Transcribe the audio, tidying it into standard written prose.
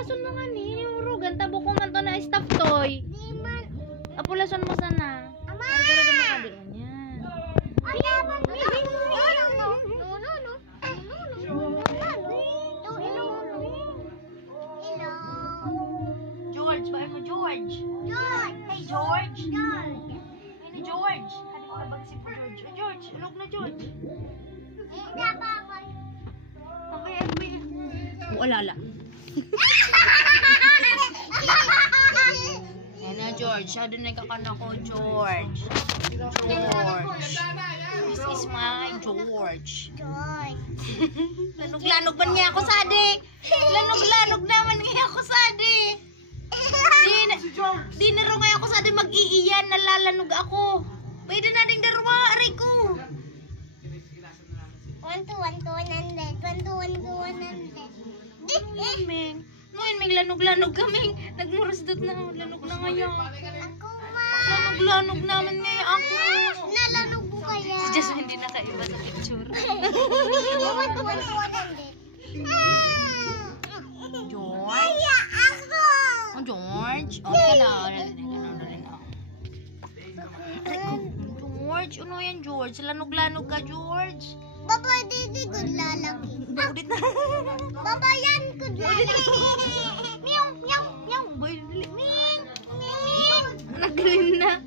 apulason mo nga ni. Urugan, tabo ko man to na stuffed toy. Di man. Apulason mo sana. Ama! Gara-gara makadian yan. George, ba mo George? Hey George. Hey ni George. Ano ko ba si George? George, ulog na George. Okay. Wala la. Yan na George. Siya doon nagkakana ko George. George. This is my George. Lanog-lanog man nga ako sa adik. Lanog-lanog naman nga ako sa adik. Di na rin nga ako sa adik mag-iiyan. Nalalanog ako. Pwede na ding daruma, aray ko. 1 to 1 to 100. 1 to 1 to 100. Ming. Noon, may lanog-lanog kami. Nagmurasdot na. Lanog na ngayon. Ako ma. Lanog-lanog naman ngayon ako. Nalanog ko kaya. Si Jasmine hindi nakaiba sa picture. 1 to 1 to 100. George? Kaya ako. Oh, George? Okay na. George? Ano yan, George? Lanog-lanog ka, George? Baba, di good lalaki. Baudit na. Baba, yan good lalaki. Meow, meow, meow. Boy, Ming. Nagaling na.